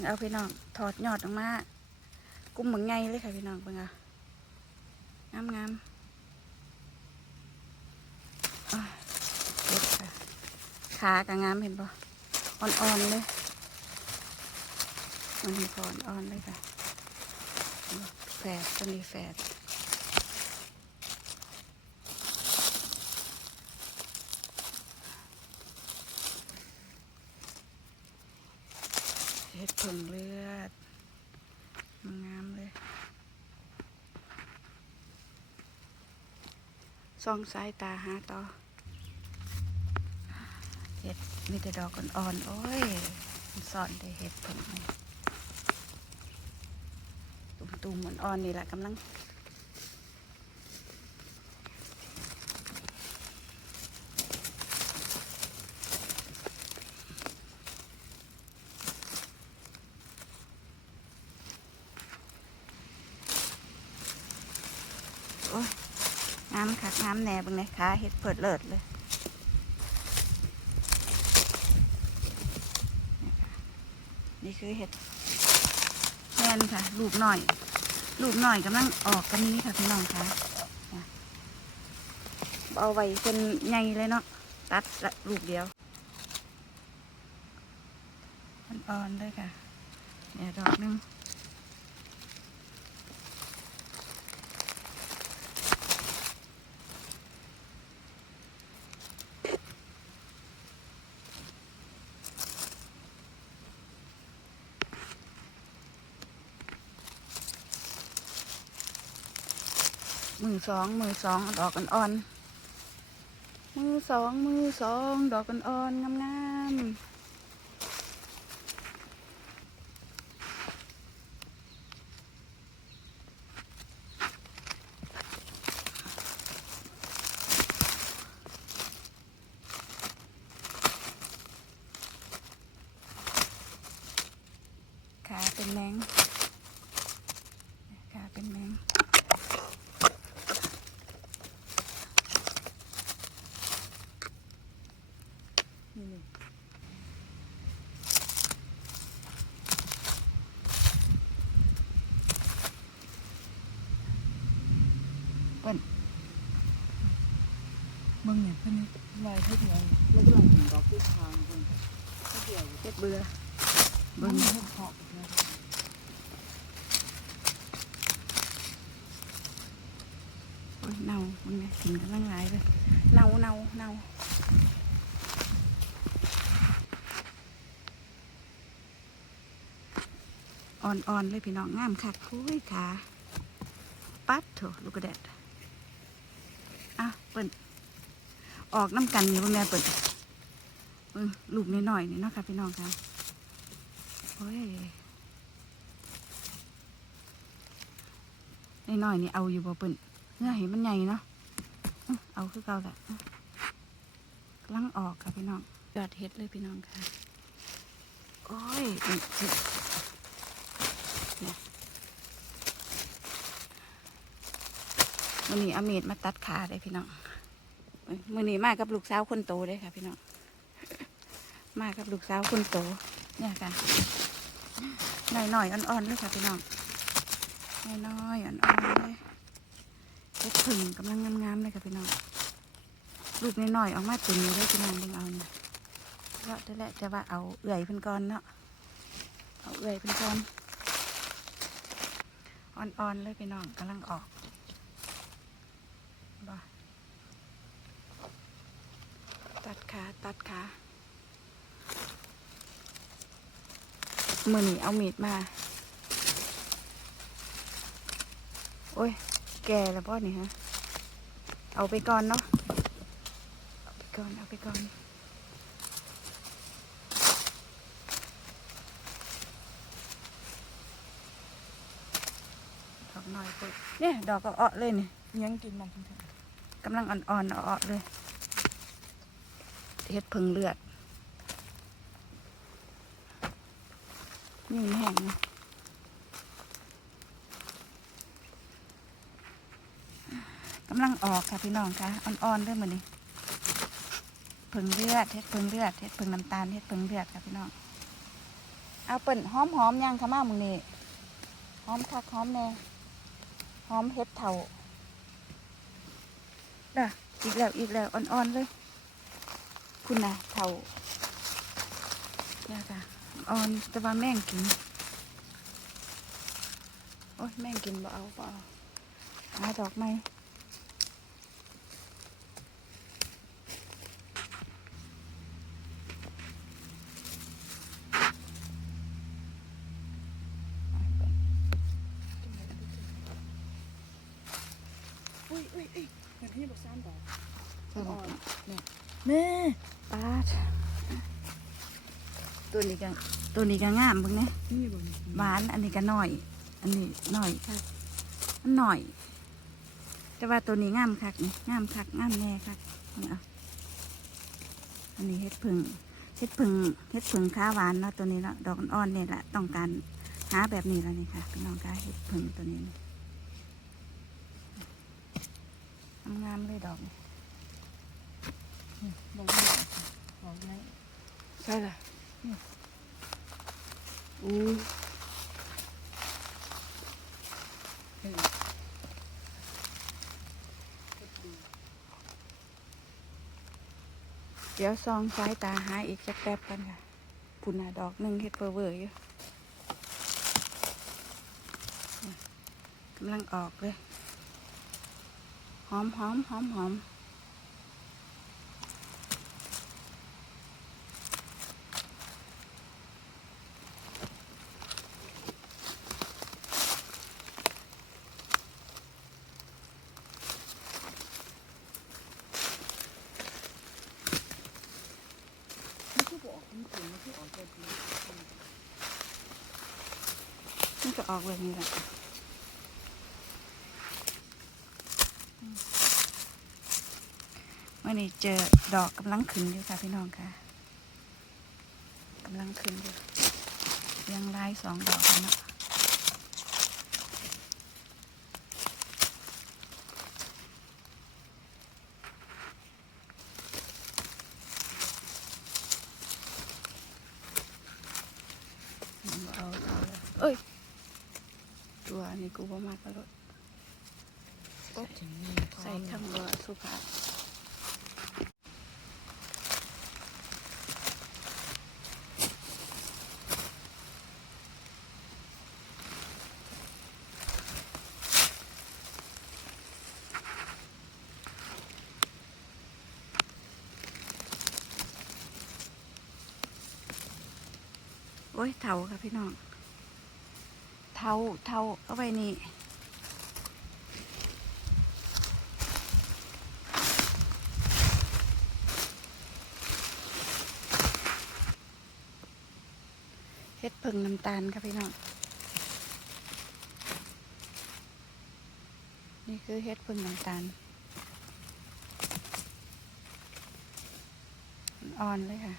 เบิ่งเอาพี่น้องถอดยอดออกมากุ้มเหมือนไงเลยค่ะพี่น้องเบิ่งเอางามงามขากะงามเห็นปะอ่อนๆเลยมันมีพออ่อนๆเลยค่ะแฝดตัวนี้แฝด เห็ดผงเลือดงามเลยซองสายตาหาต่อเห็ดมีแต่ดอกอ่อนๆโอ้ยสอนได้เห็ดผลนี่ตุ่มๆอ่อนๆนี่แหละกำลัง โอ้ยงาม คักงามแหน่บังเลยขาเห็ดเปิดเลิศเลยนี่คือเห็ดแมนค่ะลูกหน่อย ลูกหน่อยกำลังออกกันนี้ค่ะพี่น้องค่ะเอาไว้เป็นใหญ่เลยเนาะตัดละลูกเดียวอ่อนๆเลยค่ะเนี่ยดอกนึง มือสองมือสองดอกอ่อนๆมือสองมือสองดอกอ่อนๆงามๆ ขาเป็นแมงขาเป็นแมงนี่เปิ้น มึงเนี่ยเพื่อน ลายให้เดียวแล้วก็หลังถึงดอกที่ทางคนให้เดียวเจ็ดเบื่อเบิ้เบิ่งงให้เพาะนะโอ้ยเน่ามันไงถึงกำลังหลเลยเน่าเน่าเน่าอ่อนๆเลยพี่น้องงามคักคุ้ยขาปัดเถอะลูกกระเด็ดอะเปิ่น ออกน้ำกันอยู่บนแม่เปิ่นเบิ่งลูกน้อยๆนี่เนาะค่ะพี่น้องค่ะโอ้ยน้อยๆนี่เอาอยู่บ่เปิ่นเนื้อเห็นมันใหญ่เนาะอื้อเอาคือเก่าแหละอื้อกำลังออกค่ะพี่น้องยอดเฮ็ดเลยพี่น้องค่ะโอ้ยนี่สิเนี่ยมื่อนี้เอามีดมาตัดขาได้พี่น้อง มื่อนี้มากับลูกสาวคนโตเลยค่ะพี่น้องมากับลูกสาวคนโต เนี่ยค่ะหน่อยหน่อยๆอ่อนๆเลยค่ะพี่น้องหน่อยน้อยๆอ่อนๆเลยเล็ดผึ่งกำลังงามๆเลยค่ะพี่น้องลูกน้อยๆออกมาตัวนี้เลยพี่น้องเบิ่งเอาเนี่ยว่าได้แหละจะว่าเอาเอื่อยเพิ่นก่อนเนาะเอาเอื่อยเพิ่นก่อนอ่อนๆเลยพี่น้องกำลังออกบ่ ตัดขาตัดขามือนี่เอามีดมา โอ้ย แก่แล้วพ่อนี่ฮะ เอาไปก่อนเนาะ เอาไปก่อน เอาไปก่อน ดอกหน่อยปุ๊บเนี่ย ดอกก็เอาะเลยนี่ยังกินมันทั้งกำลังอ่อนๆเอาๆเลย เฮ็ดพึ่งเลือดนี่แห้งนะกำลังออกค่ะพี่น้องคะอ่อนๆด้วยมือนี้พึ่งเลือดเฮ็ดพึ่งเลือดเฮ็ดพึ่งน้ำตาลเฮ็ดพึ่งเลือดค่ะพี่น้องเอาเปิ่นหอมหอมๆย่างขม่ามึงนี่หอมคักหอมแน่หอมเฮ็ดเถาน่ะอีกแล้วอีกแล้วอ่อนๆเลย คุณน่ะเถาเนี่ยค่ะอ่อนแต่ว่าแม่งกิน โอ้ยแม่งกินบ่เอาบ่เอาหาดอกไม้อุ้ยอุ้ยอุ้ยเห็นที่บอกซ้ำต่ออ่อ่ออนน แม่ปาดตัวนี้ก็ตัวนี้ก็งามเบิ่งเนี่ยนี่บ่นี่หวานอันนี้ก็หน่อย อันนี้หน่อยค่ะมันหน่อย แต่ว่าตัวนี้งามคักนี่งามคักงามแน่คักนี่เอาอันนี้เฮ็ดผึ่งเฮ็ดผึ่งเฮ็ดผึ่งขาหวานเนาะตัวนี้เนาะดอกอ่อนๆเนี่ยแหละต้องการหาแบบนี้แล้วนี่ค่ะพี่น้องคะเฮ็ดผึ่งตัวนี้นี่งามๆเลยดอกนี่ บอกไม่ออกบอกไงใช่ละอู้เห็นเดี๋ยวซองสายตาหาอีกสักแป๊บกันค่ะปุ่นน่ะดอกหนึ่งเฮ็ดเฟอร์เวอร์อยู่กำลังออกเลย หอมหอมหอมหอมไม่ใช่บอกจริงๆไม่ใช่ออกตัวจริง มันก็ ออกแบบนี้แหละวันนี้เจอดอกกำลังขึ้นอยู่ค่ะพี่น้องค่ะกำลังขึ้นอยู่เรียงรายสองดอกนะเอ้ย นี้กูบ่มากกระโดดก็ถึงนี่ใส่คำว่สุภาพโอ้ยเถาค่ะพี่น้อง เทาเทาเอาไว้นี่เฮ็ดเพิ่งน้ำตาลค่ะพี่น้อง นี่คือเฮ็ดเพิ่งน้ำตาล อ่อนเลยค่ะ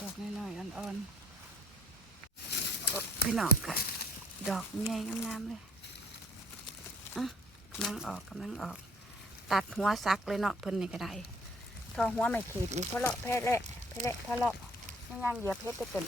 ดอกน้ อนพี่น้องค่ะดอกใหญ่งามๆเลยอะกำลังออกกำลังออก ตัดหัวซักเลยเนาะเพิ่นนี่ก็ได้ทอหัวไม่ขีดอีกเพราะเลาะแพ้แหละแพ้แหละเพราะเลาะยังงานเหยียบเพชรจะเป็น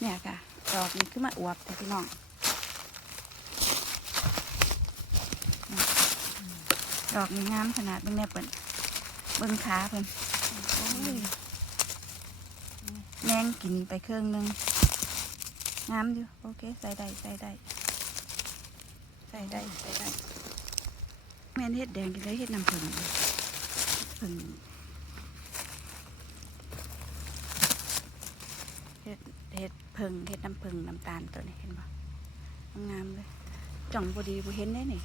เนี่ยค่ะดอกนี้ขึ้นมาอวบแต่พี่น้องดอกนี้งามขนาดเบิ่งแน่เปิ่นเบิ่งขาเพิ่น แมงกินไปเครื่องหนึงงามอยู่โอเคใส่ได้ใส่ได้ใส่ได้ใส่ได้แมนเฮ็ดแดงกินได้เฮ็ดน้ำผึ้งผึ้งเฮ็ดเฮ็ดผึ้งเฮ็ดน้ำผึ้งน้ำตาลตัวนี้เห็นปะงามเลยจ่องพอดีบ่เห็นได้นี่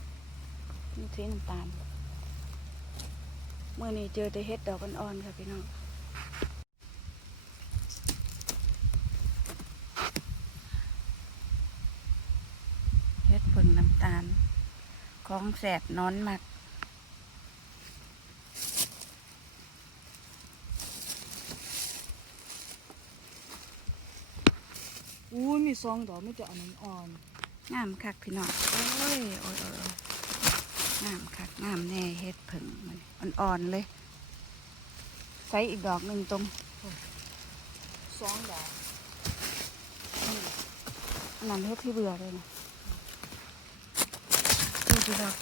นี่สีน้ำตาลเมื่อนี้เจอแต่เฮ็ดดอกอ่อนๆค่ะพี่น้อง เฮ็ดผึ่งน้ำตาล ข องแสบนอนมักอู้มีซองดอกไม่จะอันนั้นอ่อนงามคักพี่น้องโอ้ยโอ้ยโอ้ยโอ้ยงามคักงามแน่เฮ็ดผึ่งมันอ่อนๆเลยใส่อีกดอกหนึ่งตรงสองดอกอันนั้นเฮ็ดที่เบื่อเลยนะนี่ พี่ดอง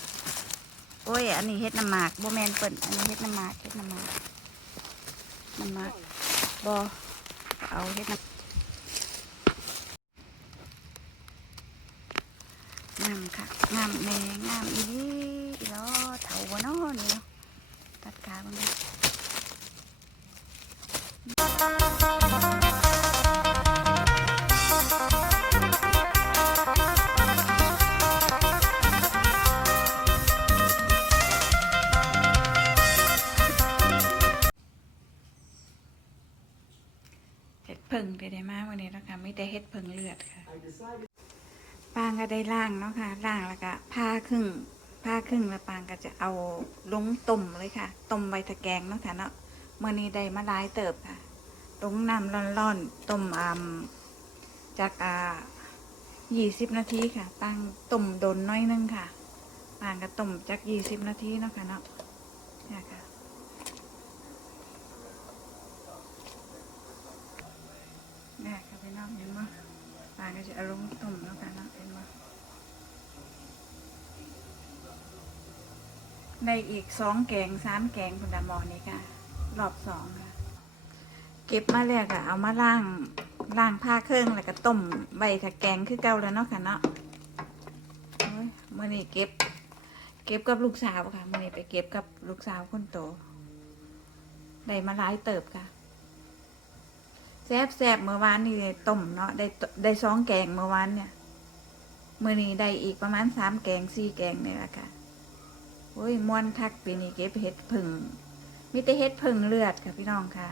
โอ้ย อันนี้เฮ็ดน้ำหมากโบแมนเปิ่นอันนี้เฮ็ดน้ำหมากเฮ็ดน้ำหมากน้ำหมากบอเอาเฮ็ดน้ำงามค่ะงามแม่งามอีนี่อีล้อเถาบ่เนอนี่เนาะตัดขาบ้าง ก็ได้ล่างเนาะค่ะล่างแล้วก็ผ้าครึ่งผ้าครึ่งแล้วปางก็จะเอาลงต้มเลยค่ะต้มใบตะแกงเนาะค่ะเนาะเมื่อนี้ได้มาหลายเติบค่ะลงน้ำร้อนๆต้มอ่ำจากอ่ายี่สิบนาทีค่ะปางต้มโดนน้อยนึงค่ะปางก็ต้มจากยี่สิบนาทีเนาะค่ะเนาะเนี่ยค่ะเนี่ค่ะพี่น้องเห็นไหมปลาก็จะอาลงต้มแล้วกันเนาะเห็น ไหมในอีกสองแกงสามแกงคุณดามอนี่ค่ะ รอบสองค่ะ เก็บมาแล้วก็เอามาล่างล่างผ้าเครื่องแล้วก็ต้มใบถะแกงคือเก่าแล้วเนาะค่ะเนาะโอ้ยมื่อนี้เก็บ เก็บกับลูกสาวค่ะมื่อนี้ไปเก็บกับลูกสาวคนโตได้มาหลายเติบค่ะแซบแซบเมื่อวานนี่ต้มเนาะได้ได้สองแกงเมื่อวานเนี่ยมื่อนี้ได้อีกประมาณสามแกงสี่แกงเนี่ยแหละค่ะ โอ้ยมวนทักปีนี้เก็บเห็ดผึ่งมิแต่เห็ดผึ่งเลือดค่ะพี่น้องค่ะ